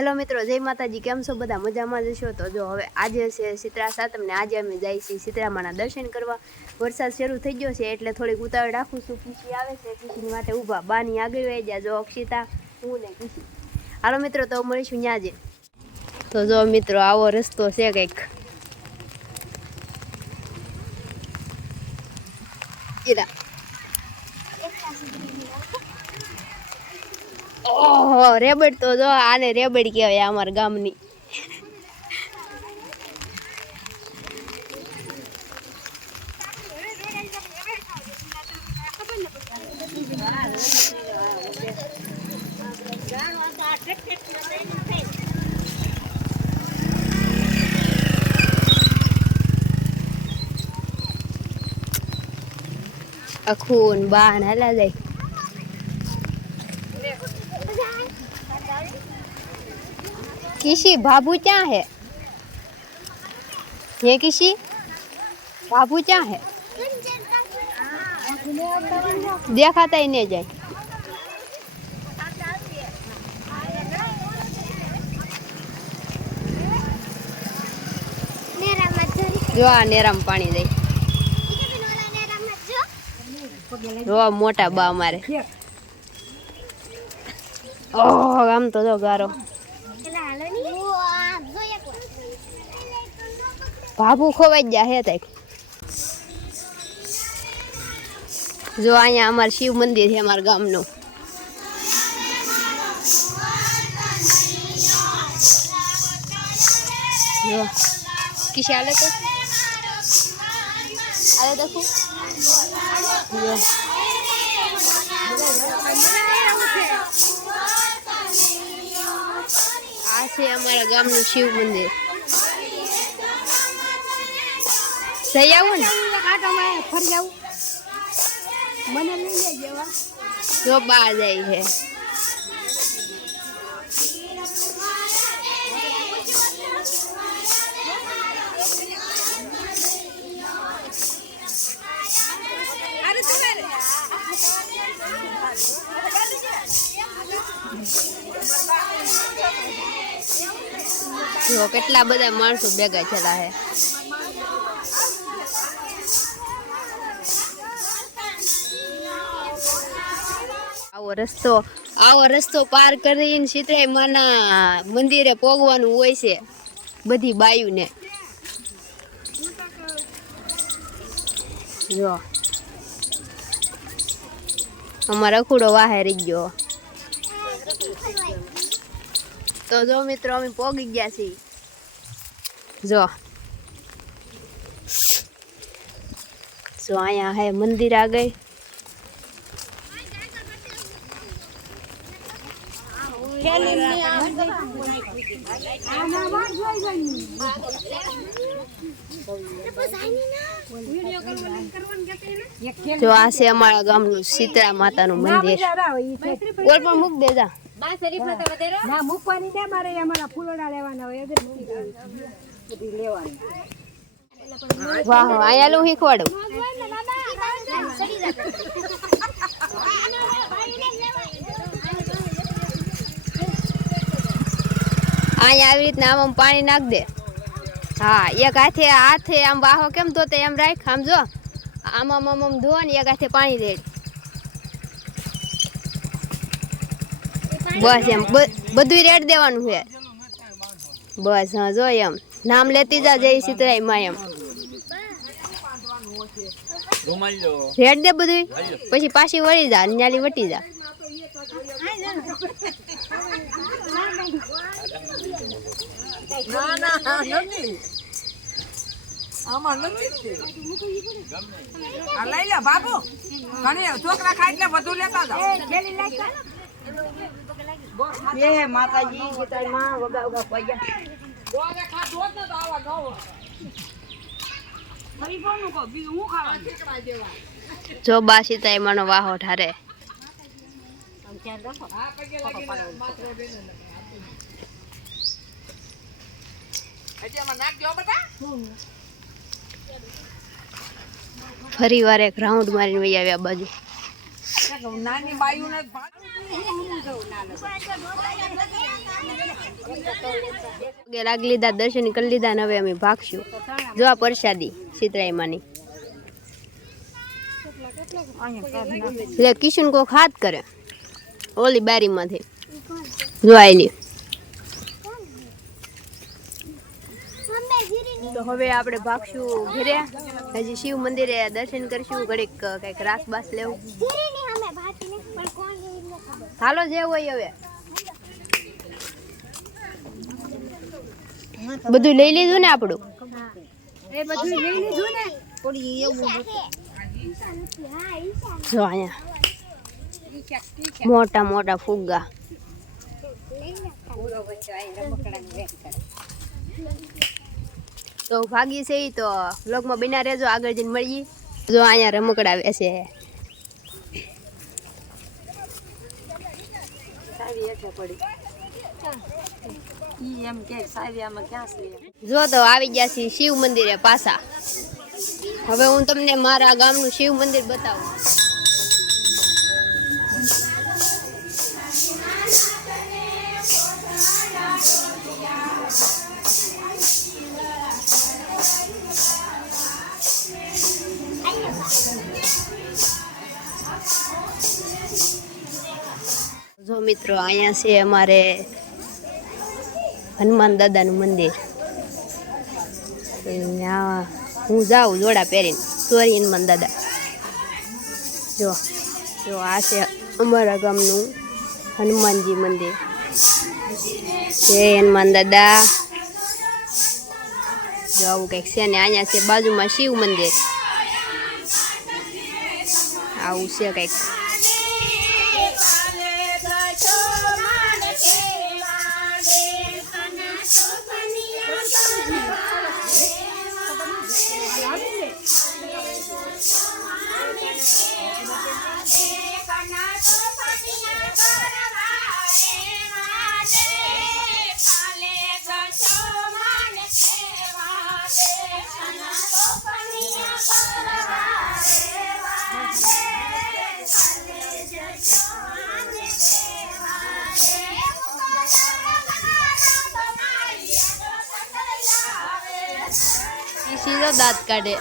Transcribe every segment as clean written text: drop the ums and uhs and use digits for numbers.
Hello મિત્રો, જય માતાજી। કેમ છો બધા? મજામાં જ છો? તો જો હવે આજે છે શીતળા સાતમ ને આજે અમે જઈએ છીએ શીતળામાના દર્શન કરવા। વરસાદ શરૂ થઈ ગયો છે એટલે થોડીક ઉતાવળ રાખું છું। ખુશી આવે છે, ખુશીની માટે ઊભા બાની આગળ વહી ગયા। જો અક્ષિતા, હું ને ખુશી। હાલો મિત્રો, તો મળીશું ત્યાં જ। તો જો મિત્રો, આવો રસ્તો છે કંઈક। ઓહો, રેબડ તો જો આને રેબડ કહેવાય અમારા ગામની। અખૂન બાન હાલા જાય। किसी बाबू क्या है ये? किसी बाबू क्या है? देखाता ही नहीं जाए। जो आ नेराम पानी दे जो मोटा बा मारे। ओह, आम तो जो गारो बाबू खोवाई जा है तक। जो अँ अमर शिव मंदिर है अमर गाम नो। किसी आले तो आले देखो आ से हमारा गाम नु शिव मंदिर। सही आવું ને ફરી જાવ મને લઈ લેજો। જો બા જાય છે। જો કેટલા બધા માણસો ભેગા થયેલા છે। આવો રસ્તો પાર કરીને શીતળાઈ માના મંદિરે પોગવાનું હોય છે બધી બાયુને। જો અમારો અખૂડો વાહે રહી ગયો। તો જો મિત્રો, અમે પોગી ગયા છીએ। જો અહીંયા હે મંદિર આગળ। जो आ से हमारा गाम नु शीतला माता नु मंदिर। और पण मुक दे जा ना मुकवानी ने मारे हमारा फूलोड़ा लेवाना होय अगरबत्ती लेवानी। वाह, आया लो हीखवाडो અહીંયા આવી રીતના આમ પાણી નાખ દે। હા, એક હાથે આમ બાહો કેમ ધોતે એમ રાખ। આમ જો આમ ધો ને એક હાથે પાણી રેડ। બસ એમ બધું રેડ દેવાનું છે। બસ હા, જો એમ નામ લેતી જા જય શીતળાઈ માં એમ રેડ દે બધું। પછી પાછી વળી જા, ન્યાલી વટી જા। ના ના નથી આમાં નથી આ લઈ લે બાબુ ઘણી છોકરા ખાય એટલે બધું લેતા જાવ। ખેલી લાગતા એ માતાજી શીતળાઈ માં વગા વગા પૈયા દોરે ખા દોત ન આવા નો ફરી કોનું કો બીજું હું ખાવા ઠીકડા જેવા। જો બા શીતળાઈ માનો વાહો ઠારે આમ ચાર રાખો। હા, પગે લાગી માત્ર બેન ફરી વાર એક રાઉન્ડ મારીને વહી આવ્યા બાજુ। નાની બાયુને લાગી લીધા, દર્શન કરી લીધા ને હવે અમે ભાગશું. જો આ પ્રસાદી શીતળાઈ માની. એટલે કિશન કો હાથ કરે ઓલી બારીમાંથી જો આયલી. તો હવે આપણે ભાગશું ઘરે. હજી શિવ મંદિરે દર્શન કરશું, ઘડીક કઈક રાસ બાસ લેવું. હાલો જે હોય હવે બધું લઈ લીધું ને આપણું. જો અહીંયા મોટા મોટા ફુગ્ગા. તો ભાગી છે તો વ્લોગમાં બિના રહેજો, આગળ જઈને મળીએ. જો અહીંયા રમકડા બેસે. જો તો આવી ગયા છીએ શિવ મંદિરે પાછા. હવે હું તમને મારા ગામનું શિવ મંદિર બતાવું. જો મિત્રો અહીંયા છે અમારે હનુમાન દાદાનું મંદિર. હું જાઉં જોડા પહેરીને. સોરી હનુમાન દાદા. જો જો આ છે અમારા ગામનું હનુમાનજી મંદિર. જય હનુમાન દાદા. જો આવું કંઈક છે ને અહીંયા છે બાજુમાં શિવ મંદિર. આવું છે કંઈક. સીધો દાંત કાઢે.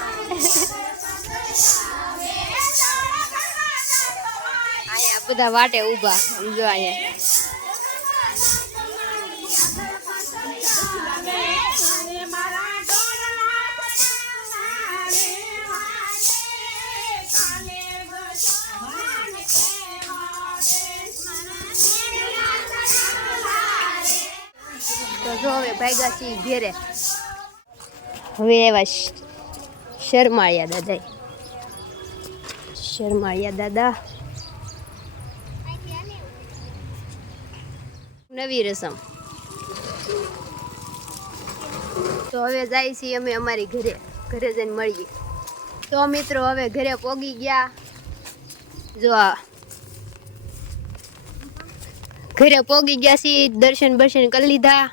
અહીંયા બધા વાટે ઊભા. સમજો અહીંયા તો જો હવે ભાગ્યા છીએ ઘેરે. હવે એવા શરમાળિયા દાદા. શરમાળિયા દાદા નવી રસમ. તો હવે જાય છીએ અમે અમારી ઘરે. ઘરે જઈને મળીએ. તો મિત્રો હવે ઘરે પોગી ગયા. જો ઘરે પોગી ગયા છીએ. દર્શન બર્શન કરી લીધા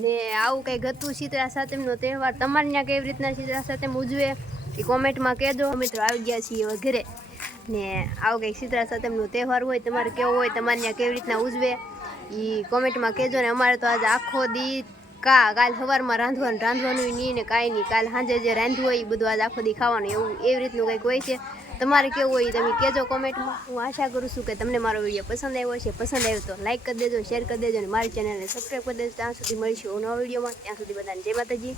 ને આવું કંઈક હતું શીતળા સાતમનો તહેવાર. તમારે ત્યાં કેવી રીતના શીતળા સાતમ ઉજવે એ કોમેન્ટમાં કહેજો. મિત્રો આવી ગયા છીએ હવે ઘરે ને આવું કંઈક શીતળા સાતમનો તહેવાર હોય તમારે કેવો હોય, તમારે ત્યાં કેવી રીતના ઉજવે એ કોમેન્ટમાં કહેજો. ને અમારે તો આજે આખો દી કાલ સવારમાં રાંધવાનું નહીં ને કાંઈ નહીં. કાલ સાંજે જે રાંધવું હોય એ બધું આજે આખો દી ખાવાનું એવી રીતનું કંઈક હોય છે. તમારે કેવું હોય તમે કહેજો કોમેન્ટમાં. હું આશા કરું છું કે તમને મારો વિડીયો પસંદ આવ્યો છે. પસંદ આવ્યો તો લાઈક કરી દેજો, શેર કરી દેજો અને મારી ચેનલને સબસ્ક્રાઈબ કરી દેજો. ત્યાં સુધી મળીશું નવા વિડીયોમાં. ત્યાં સુધી બધાને જય માતાજી.